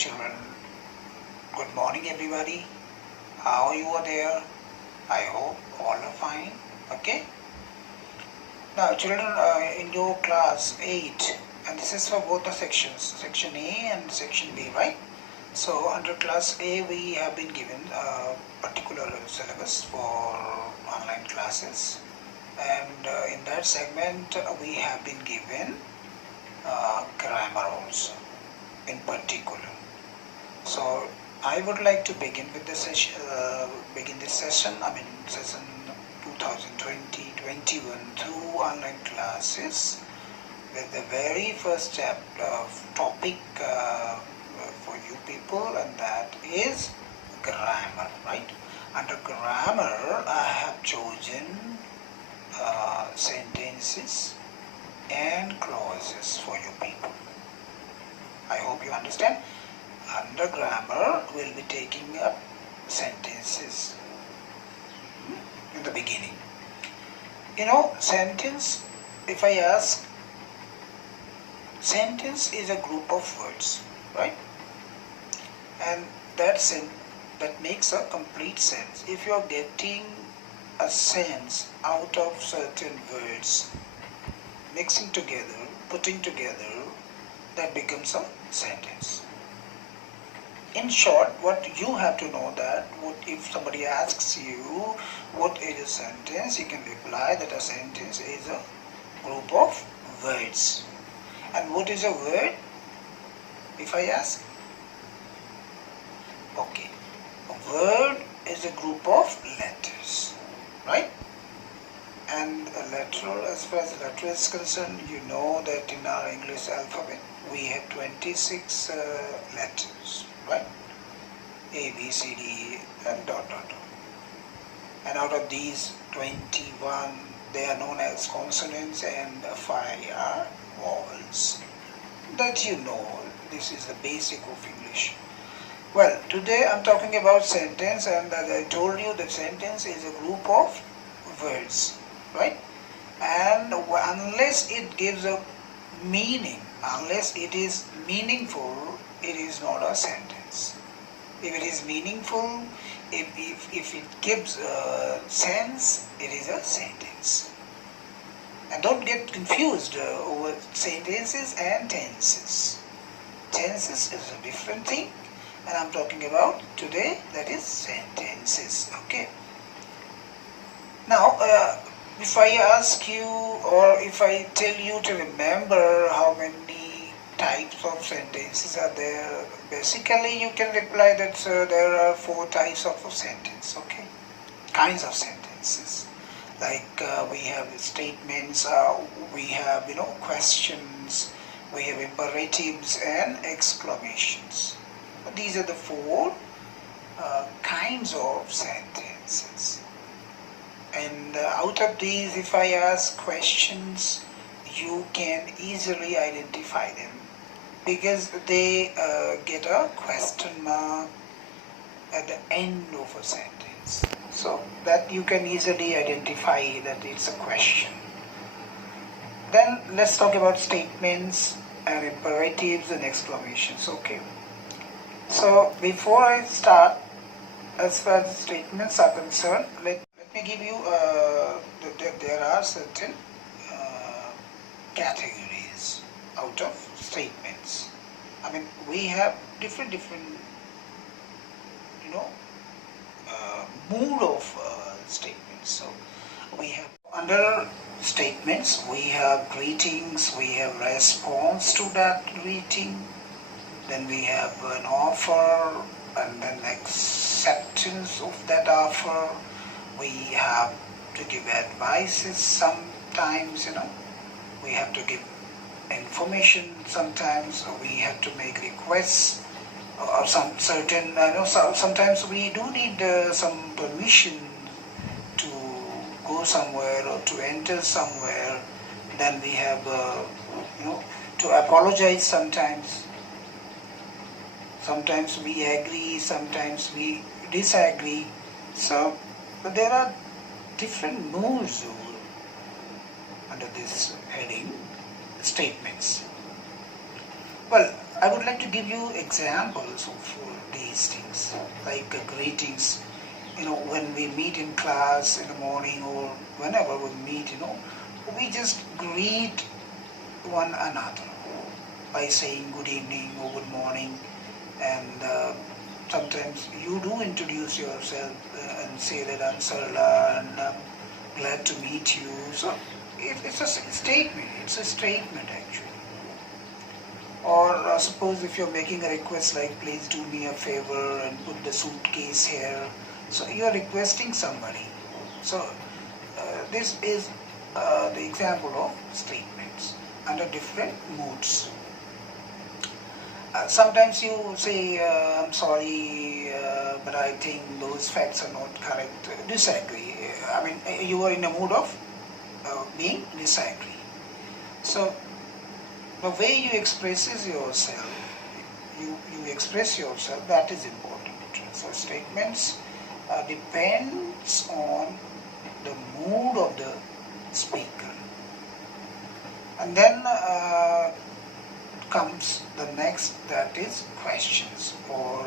children. Good morning everybody. How you are there? I hope all are fine. Okay. Now children, in your class 8, and this is for both the sections, section A and section B, right? So under class A we have been given a particular syllabus for online classes, and in that segment we have been given grammar also in particular. So I would like to begin with the session, session 2020-21 through online classes with the very first chapter of topic for you people, and that is grammar, right? Under grammar I have chosen sentences and clauses for you people. I hope you understand. Under grammar we'll be taking up sentences in the beginning. You know, sentence, if I ask, sentence is a group of words, right? And that makes a complete sense. If you're getting a sense out of certain words, mixing together, putting together, that becomes a sentence. In short, what you have to know that if somebody asks you what is a sentence, you can reply that a sentence is a group of words. And what is a word? If I ask, okay, a word is a group of letters, right? And a letter, as far as letter is concerned, you know that in our English alphabet we have 26 letters, right? A, B, C, D, E, and dot, dot, dot. And out of these 21, they are known as consonants and 5 are vowels. That you know, this is the basic of English. Well, today I'm talking about sentence, and as I told you, the sentence is a group of words, right? And unless it gives a meaning, unless it is meaningful, it is not a sentence. If it is meaningful, if it gives a sense, it is a sentence. And don't get confused over sentences and tenses. Tenses is a different thing, and I'm talking about today, that is sentences. Okay. Now, if I ask you, or if I tell you to remember how many types of sentences are there, basically you can reply that there are 4 types of a sentence, okay? Kinds of sentences. Like we have statements, we have, questions, we have imperatives and exclamations. These are the 4 kinds of sentences. And out of these, if I ask questions, you can easily identify them because they get a question mark at the end of a sentence. So that you can easily identify that it's a question. Then let's talk about statements and imperatives and exclamations. Okay. So before I start, as far as statements are concerned, let me give you, there are certain categories out of statements. We have different mood of statements. So we have, under statements, we have greetings, we have response to that greeting, then we have an offer, and then acceptance of that offer. We have to give advices sometimes, we have to give information sometimes, we have to make requests or some certain, sometimes we do need some permission to go somewhere or to enter somewhere. Then we have, to apologize sometimes. Sometimes we agree, sometimes we disagree. So there are different moods under this heading, statements. Well, I would like to give you examples of these things, like greetings. When we meet in class in the morning or whenever we meet, we just greet one another by saying good evening or good morning, and sometimes you do introduce yourself and say that I'm Sarla and I'm glad to meet you. So it's a statement. It's a statement actually. Or suppose if you're making a request like please do me a favor and put the suitcase here. So you're requesting somebody. So this is the example of statements under different moods. Sometimes you say, I'm sorry, but I think those facts are not correct. Disagree. I mean, you are in a mood of being disagree. So, the way you expresses yourself, you express yourself, that is important. So, statements depends on the mood of the speaker. And then comes the next, that is questions or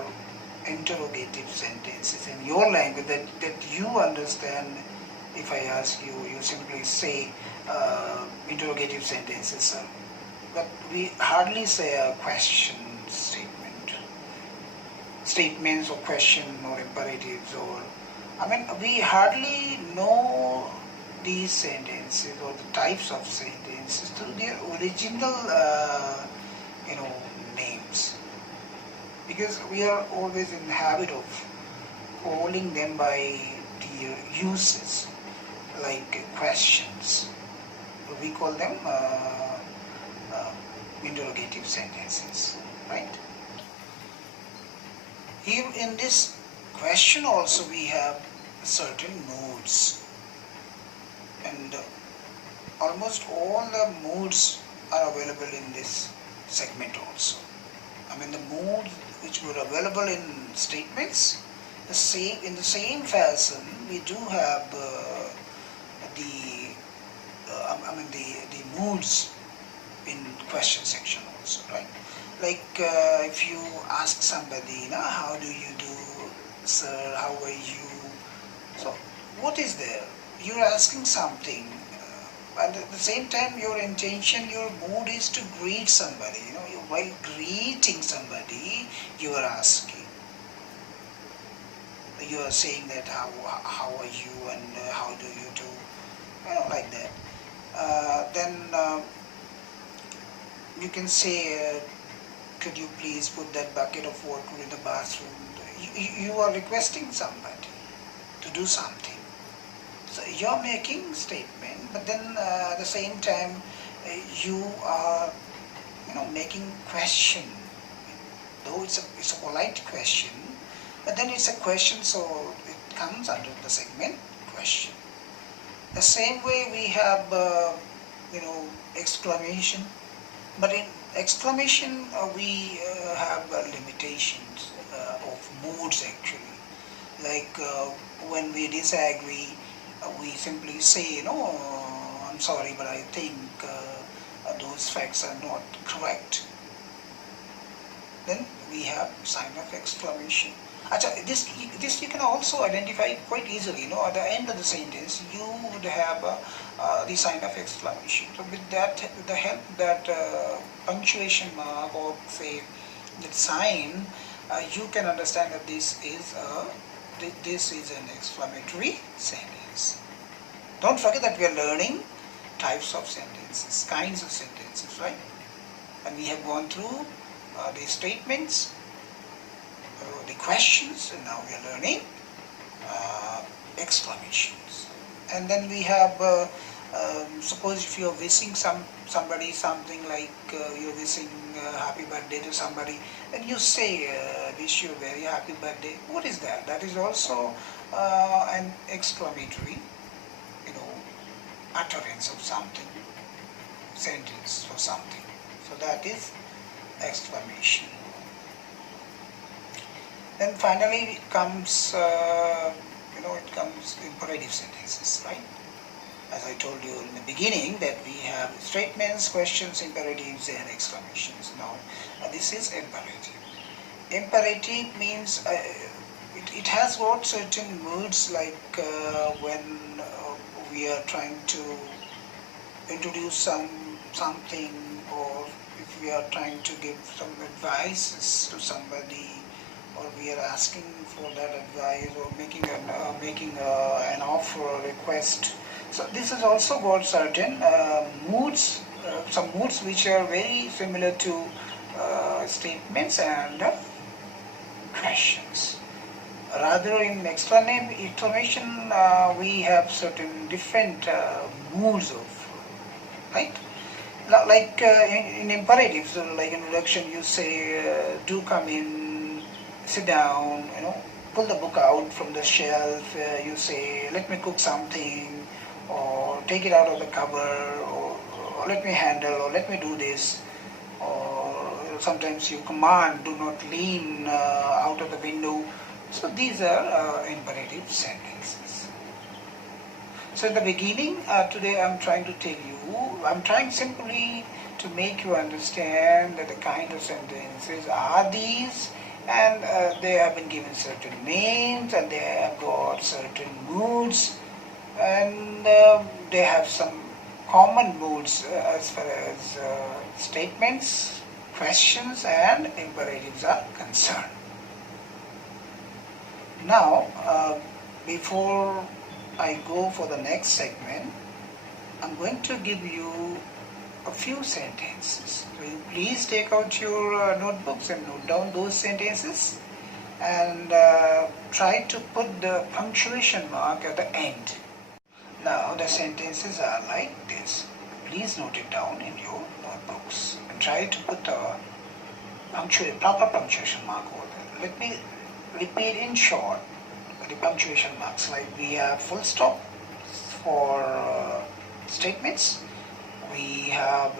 interrogative sentences in your language that you understand. If I ask you, you simply say interrogative sentences, but we hardly say a question statement. Statements or question or imperatives we hardly know these sentences or the types of sentences through their original names, because we are always in the habit of calling them by their uses, like questions. We call them interrogative sentences, right? Here in this question also we have certain moods, and almost all the moods are available in this segment also. The moods which were available in statements, in the same fashion we do have the moods in question section also, right? Like if you ask somebody, how do you do, sir, how are you? So what is there? You're asking something, and at the same time your intention, your mood is to greet somebody. While greeting somebody, you are asking. You are saying that how are you and how do you do, like that. Then you can say, could you please put that bucket of water in the bathroom? You are requesting somebody to do something. So you're making statement, but then at the same time you are making question. Though it's a polite question, but then it's a question, so it comes under the segment question. The same way we have exclamation, but in exclamation we have limitations of moods actually. Like when we disagree, we simply say, I'm sorry, but I think those facts are not correct. Then we have sign of exclamation. This you can also identify quite easily. At the end of the sentence, you would have the sign of exclamation. So with the help of that punctuation mark or say that sign, you can understand that this is an exclamatory sentence. Don't forget that we are learning types of sentences, kinds of sentences, right? And we have gone through the statements, the questions, and now we are learning exclamations. And then we have, suppose if you are wishing somebody something, like you're wishing happy birthday to somebody, and you say, wish you a very happy birthday. What is that? That is also an exclamatory, utterance of something, sentence for something. So that is exclamation. Then finally it comes, it comes imperative sentences, right? as I told you in the beginning, that we have statements, questions, imperatives, and exclamations. Now, this is imperative. Imperative means it has got certain moods, like when we are trying to introduce something, or if we are trying to give some advice to somebody, or we are asking for that advice, or making an offer or request. So this has also got certain moods, some moods which are very similar to statements and questions. Rather, in exclamation, we have certain different moods of, right? Like in imperatives, like introduction, you say, "Do come in, sit down," pull the book out from the shelf. You say, "Let me cook something," or "Take it out of the cupboard," or "Let me handle," or "Let me do this," or sometimes you command, "Do not lean out of the window." So these are imperative sentences. So in the beginning, today I'm trying simply to make you understand that the kind of sentences are these, and they have been given certain names, and they have got certain moods, and they have some common moods as far as statements, questions, and imperatives are concerned. Now, before I go for the next segment, I'm going to give you a few sentences. So you please take out your notebooks and note down those sentences, and try to put the punctuation mark at the end. Now the sentences are like this. Please note it down in your notebooks and try to put the proper punctuation mark over there. Let me repeat in short the punctuation marks. Like, we have full stop for statements, we have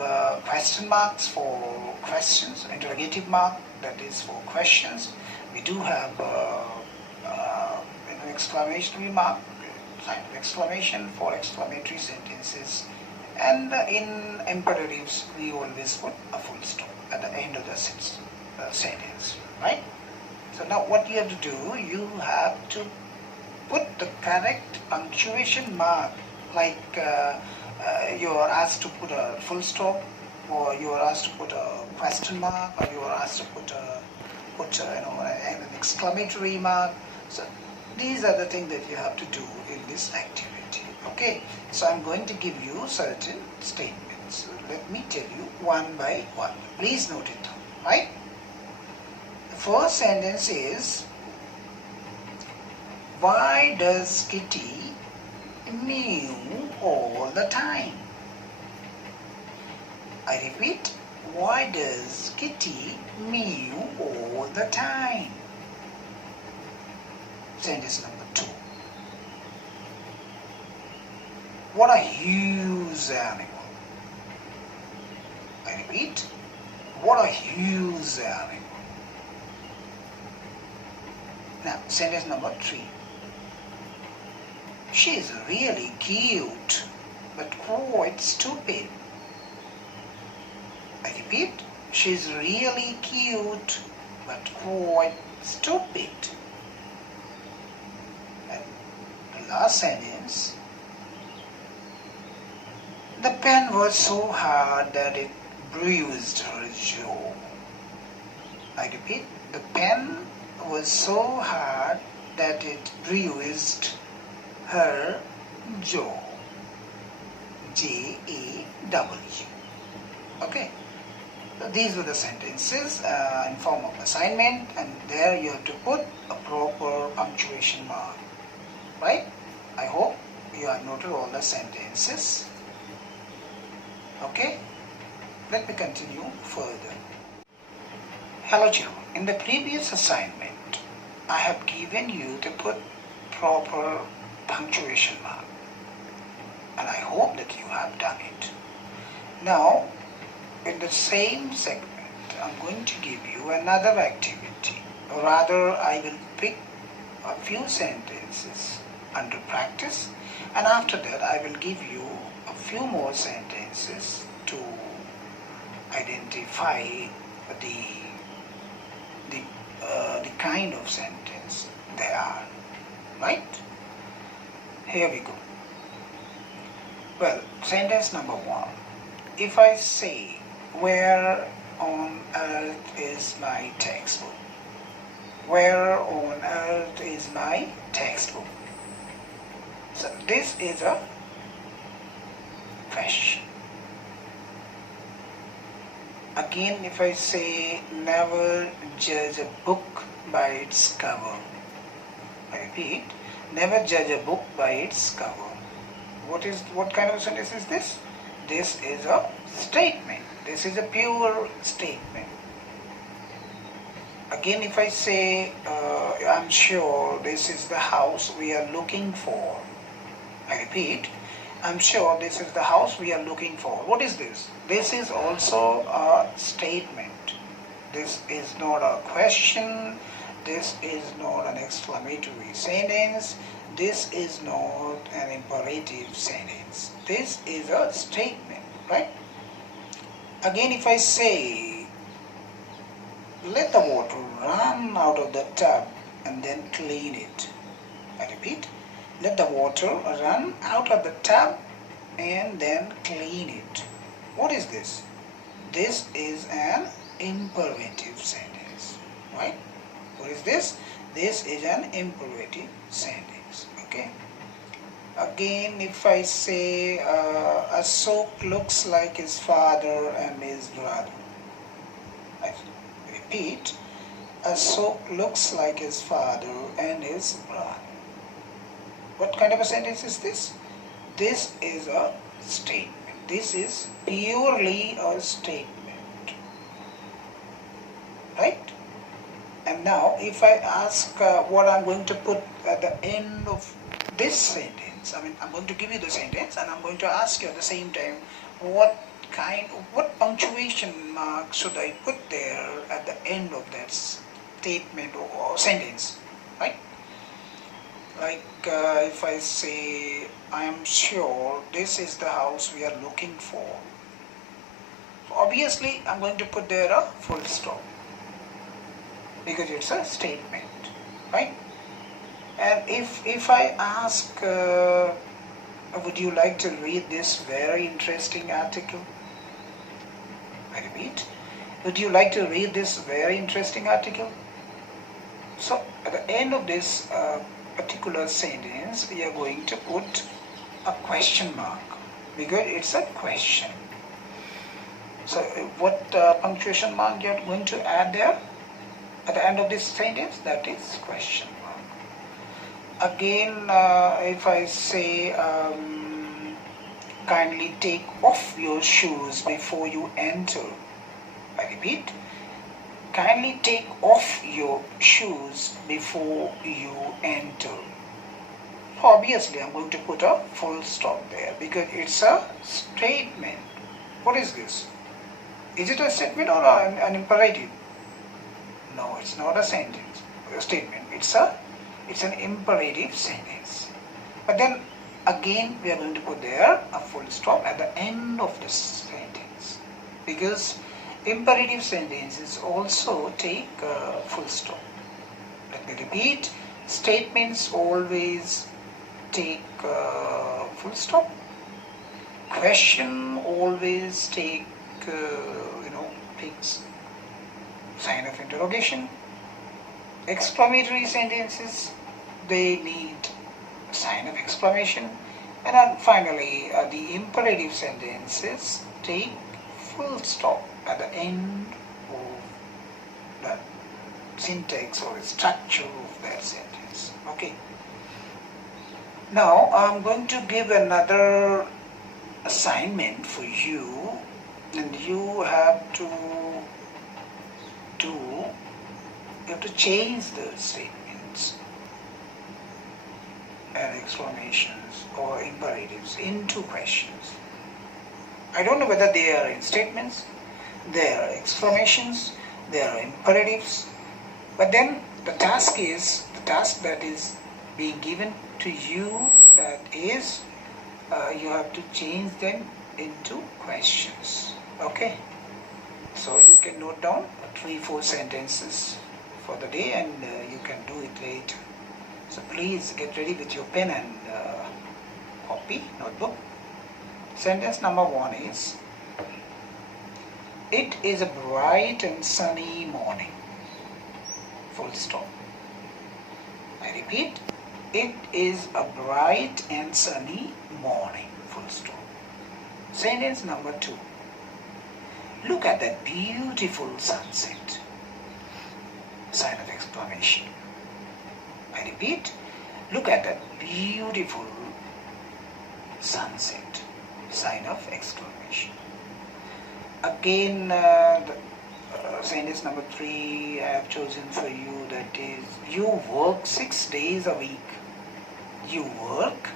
question marks for questions, interrogative mark, that is for questions. We do have an exclamatory mark, sign of exclamation for exclamatory sentences, and in imperatives we always put a full stop at the end of the sentence, right? So now what you have to do, you have to put the correct punctuation mark, like you are asked to put a full stop, or you are asked to put a question mark, or you are asked to put an exclamatory mark. So these are the things that you have to do in this activity. Okay, so I'm going to give you certain statements. So let me tell you one by one. Please note it down, right? The first sentence is, "Why does Kitty mew all the time?" I repeat, why does Kitty mew all the time? Sentence number 2. What a huge animal. I repeat, what a huge animal. Now, sentence number 3. She is really cute, but quite stupid. I repeat, she is really cute, but quite stupid. And the last sentence, the pen was so hard that it bruised her jaw. I repeat, the pen was so hard that it bruised her jaw. J-A-W. Okay. So these were the sentences in form of assignment, and there you have to put a proper punctuation mark. Right? I hope you have noted all the sentences. Okay? Let me continue further. Hello children. In the previous assignment, I have given you to put proper punctuation mark, and I hope that you have done it. Now, in the same segment, I'm going to give you another activity. Rather, I will pick a few sentences under practice And after that I will give you a few more sentences to identify the kind of sentence they are. Right? Here we go. Well, sentence number 1. If I say, where on earth is my textbook? Where on earth is my textbook? So this is a question. Again, if I say, never judge a book by its cover. I repeat, never judge a book by its cover. What kind of sentence is this? This is a statement. This is a pure statement. Again, if I say, I'm sure this is the house we are looking for. I repeat, I'm sure this is the house we are looking for. What is this? This is also a statement. This is not a question. This is not an exclamatory sentence. This is not an imperative sentence. This is a statement, right? Again, if I say, let the water run out of the tub and then clean it. I repeat, let the water run out of the tub and then clean it. What is this? This is an imperative sentence, right? What is this? This is an imperative sentence, okay? Again, if I say, Ashok looks like his father and his brother. I repeat, Ashok looks like his father and his brother. What kind of a sentence is this? This is a statement. This is purely a statement. Right? And now if I ask what I'm going to put at the end of this sentence, I'm going to give you the sentence and I'm going to ask you at the same time what punctuation mark should I put there at the end of that statement or sentence, right? Like if I say, I am sure this is the house we are looking for. So obviously I'm going to put there a full stop because it's a statement, right? And if I ask, would you like to read this very interesting article? I repeat, would you like to read this very interesting article? So at the end of this particular sentence, we are going to put a question mark because it's a question. So what punctuation mark you are going to add there at the end of this sentence? That is question mark. Again, if I say, kindly take off your shoes before you enter. I repeat, kindly take off your shoes before you enter. Obviously, I'm going to put a full stop there because it's a statement. What is this? Is it a statement or an imperative? No, it's not a sentence, a statement. It's an imperative sentence. But then again, we are going to put there a full stop at the end of this sentence because imperative sentences also take a full stop. Let me repeat, statements always take a full stop. Question always takes sign of interrogation. Exclamatory sentences, they need a sign of exclamation. And then finally, the imperative sentences take full stop at the end of the syntax or structure of that sentence. Okay. Now I'm going to give another assignment for you, and you have to change the statements and exclamations or imperatives into questions. I don't know whether they are in statements, they are exclamations, they are imperatives, but then the task that is being given to you That is, you have to change them into questions. Okay, so you can note down 3-4 sentences for the day, and you can do it later. So please get ready with your pen and copy notebook. Sentence number 1 is, it is a bright and sunny morning. Full stop. I repeat, it is a bright and sunny morning. Full stop. Sentence number 2. Look at that beautiful sunset. Sign of exclamation. I repeat, look at that beautiful sunset. Sign of exclamation. Again, sentence number 3 I have chosen for you, that is, you work 6 days a week. You work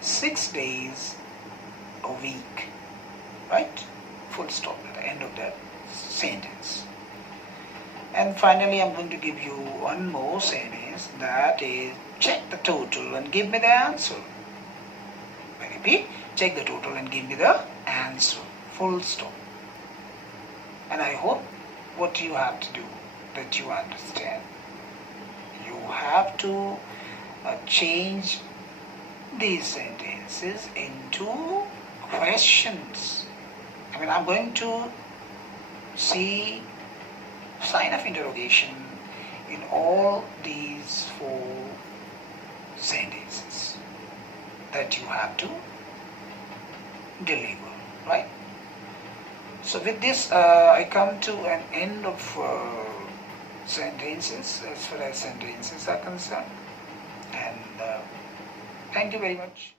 6 days a week. Right? Full stop at the end of that sentence. And finally, I'm going to give you one more sentence, that is, check the total and give me the answer. I repeat, check the total and give me the answer. Full stop. And I hope what you have to do, that you understand. You have to change these sentences into questions. I mean, I'm going to see sign of interrogation in all these 4 sentences that you have to deliver, right? So with this, I come to an end of sentences, as far as sentences are concerned, and thank you very much.